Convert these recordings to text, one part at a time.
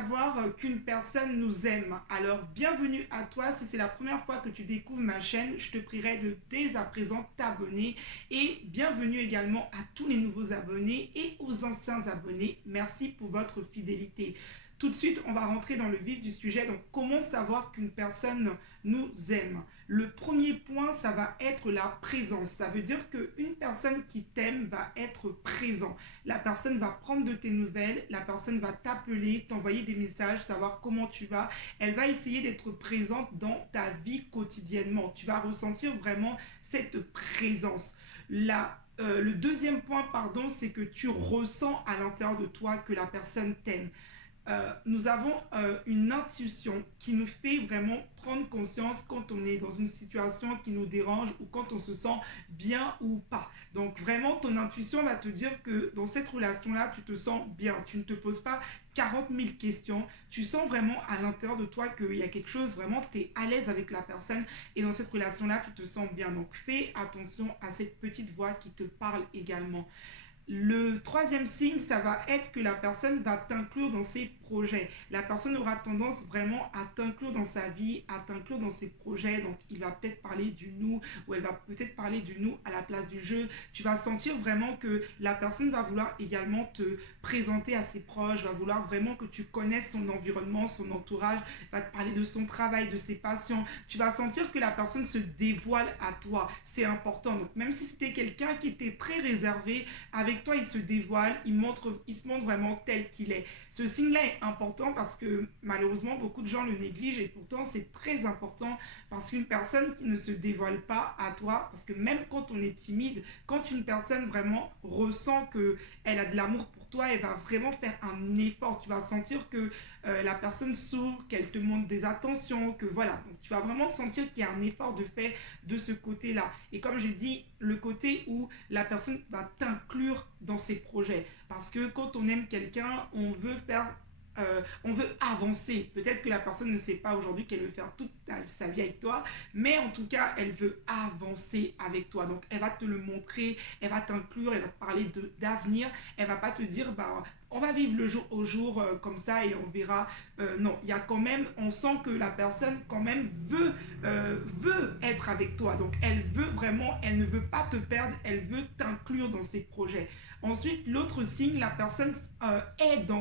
savoir qu'une personne nous aime? Alors, bienvenue à toi. Si c'est la première fois que tu découvres ma chaîne, je te prierai de dès à présent t'abonner. Et bienvenue également à tous les nouveaux abonnés et aux anciens abonnés. Merci pour votre fidélité. Tout de suite, on va rentrer dans le vif du sujet. Donc, comment savoir qu'une personne nous aime? Le premier point, ça va être la présence. Ça veut dire qu'une personne qui t'aime va être présent. La personne va prendre de tes nouvelles, la personne va t'appeler, t'envoyer des messages, savoir comment tu vas. Elle va essayer d'être présente dans ta vie quotidiennement. Tu vas ressentir vraiment cette présence. Le deuxième point, pardon, c'est que tu ressens à l'intérieur de toi que la personne t'aime. Nous avons une intuition qui nous fait vraiment prendre conscience quand on est dans une situation qui nous dérange ou quand on se sent bien ou pas. Donc vraiment, ton intuition va te dire que dans cette relation-là, tu te sens bien. Tu ne te poses pas 40 000 questions. Tu sens vraiment à l'intérieur de toi qu'il y a quelque chose, vraiment, tu es à l'aise avec la personne et dans cette relation-là, tu te sens bien. Donc fais attention à cette petite voix qui te parle également. Le troisième signe, ça va être que la personne va t'inclure dans ses projets. La personne aura tendance vraiment à t'inclure dans sa vie, à t'inclure dans ses projets. Donc, il va peut-être parler du nous ou elle va peut-être parler du nous à la place du jeu. Tu vas sentir vraiment que la personne va vouloir également te présenter à ses proches, va vouloir vraiment que tu connaisses son environnement, son entourage, va te parler de son travail, de ses passions. Tu vas sentir que la personne se dévoile à toi. C'est important. Donc, même si c'était quelqu'un qui était très réservé, avec toi, il se dévoile, il se montre vraiment tel qu'il est. Ce signe-là est important parce que malheureusement, beaucoup de gens le négligent et pourtant, c'est très important parce qu'une personne qui ne se dévoile pas à toi, parce que même quand on est timide, quand une personne vraiment ressent qu'elle a de l'amour pour toi, elle va vraiment faire un effort. Tu vas sentir que la personne s'ouvre, qu'elle te montre des attentions, que voilà. Donc, tu vas vraiment sentir qu'il y a un effort de fait de ce côté-là. Et comme j'ai dit, le côté où la personne va t'inclure dans ses projets. Parce que quand on aime quelqu'un, on veut avancer. Peut-être que la personne ne sait pas aujourd'hui qu'elle veut faire toute sa vie avec toi, mais en tout cas, elle veut avancer avec toi. Donc, elle va te le montrer, elle va t'inclure, elle va te parler d'avenir. Elle va pas te dire, bah, on va vivre le jour au jour comme ça et on verra. Non, il y a quand même, on sent que la personne quand même veut être avec toi. Donc, elle veut vraiment, elle ne veut pas te perdre, elle veut t'inclure dans ses projets. Ensuite, l'autre signe, la personne aide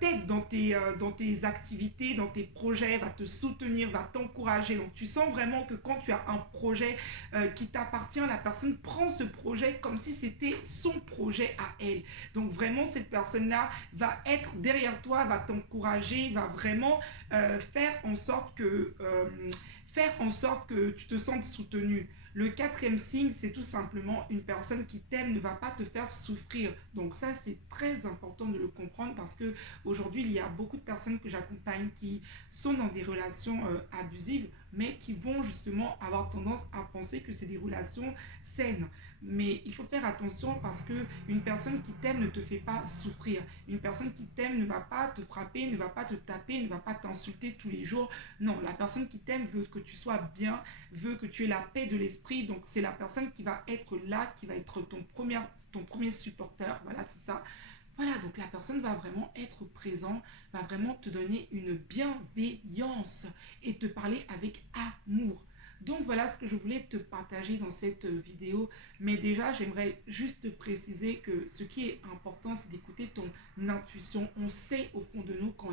t'aide dans tes activités, dans tes projets, va te soutenir, va t'encourager. Donc, tu sens vraiment que quand tu as un projet qui t'appartient, la personne prend ce projet comme si c'était son projet à elle. Donc, vraiment, cette personne-là va être derrière toi, va t'encourager, va vraiment faire en sorte que tu te sentes soutenu. Le quatrième signe, c'est tout simplement une personne qui t'aime ne va pas te faire souffrir. Donc ça, c'est très important de le comprendre parce que aujourd'hui, il y a beaucoup de personnes que j'accompagne qui sont dans des relations abusives, mais qui vont justement avoir tendance à penser que c'est des relations saines. Mais il faut faire attention parce que une personne qui t'aime ne te fait pas souffrir. Une personne qui t'aime ne va pas te frapper, ne va pas te taper, ne va pas t'insulter tous les jours. Non, la personne qui t'aime veut que tu sois bien, veut que tu aies la paix de l'esprit. Donc c'est la personne qui va être là, qui va être ton premier supporter. Voilà, c'est ça. Voilà, donc la personne va vraiment être présente, va vraiment te donner une bienveillance et te parler avec amour. Donc voilà ce que je voulais te partager dans cette vidéo. Mais déjà, j'aimerais juste te préciser que ce qui est important, c'est d'écouter ton intuition. On sait au fond de nous quand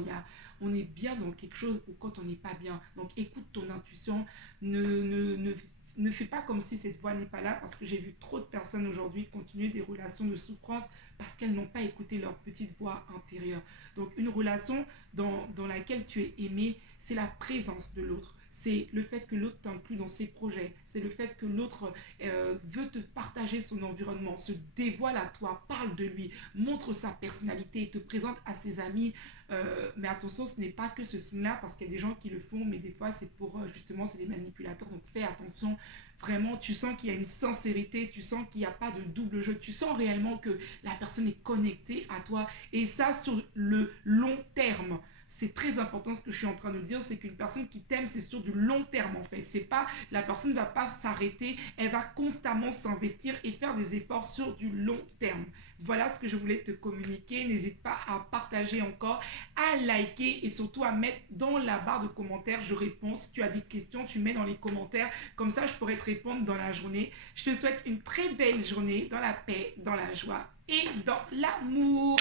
on est bien dans quelque chose ou quand on n'est pas bien. Donc écoute ton intuition. Ne fais pas comme si cette voix n'est pas là parce que j'ai vu trop de personnes aujourd'hui continuer des relations de souffrance parce qu'elles n'ont pas écouté leur petite voix intérieure. Donc une relation dans laquelle tu es aimé, c'est la présence de l'autre. C'est le fait que l'autre t'inclut dans ses projets. C'est le fait que l'autre veut te partager son environnement, se dévoile à toi, parle de lui, montre sa personnalité, te présente à ses amis. Mais attention, ce n'est pas que ce signe-là parce qu'il y a des gens qui le font, mais des fois c'est pour justement, c'est des manipulateurs. Donc fais attention. Vraiment, tu sens qu'il y a une sincérité, tu sens qu'il n'y a pas de double jeu, tu sens réellement que la personne est connectée à toi et ça sur le long terme. c'est très important ce que je suis en train de dire, c'est qu'une personne qui t'aime, c'est sur du long terme en fait. C'est pas, la personne ne va pas s'arrêter, elle va constamment s'investir et faire des efforts sur du long terme. Voilà ce que je voulais te communiquer. N'hésite pas à partager encore, à liker et surtout à mettre dans la barre de commentaires, je réponds. Si tu as des questions, tu mets dans les commentaires. Comme ça, je pourrai te répondre dans la journée. Je te souhaite une très belle journée dans la paix, dans la joie et dans l'amour.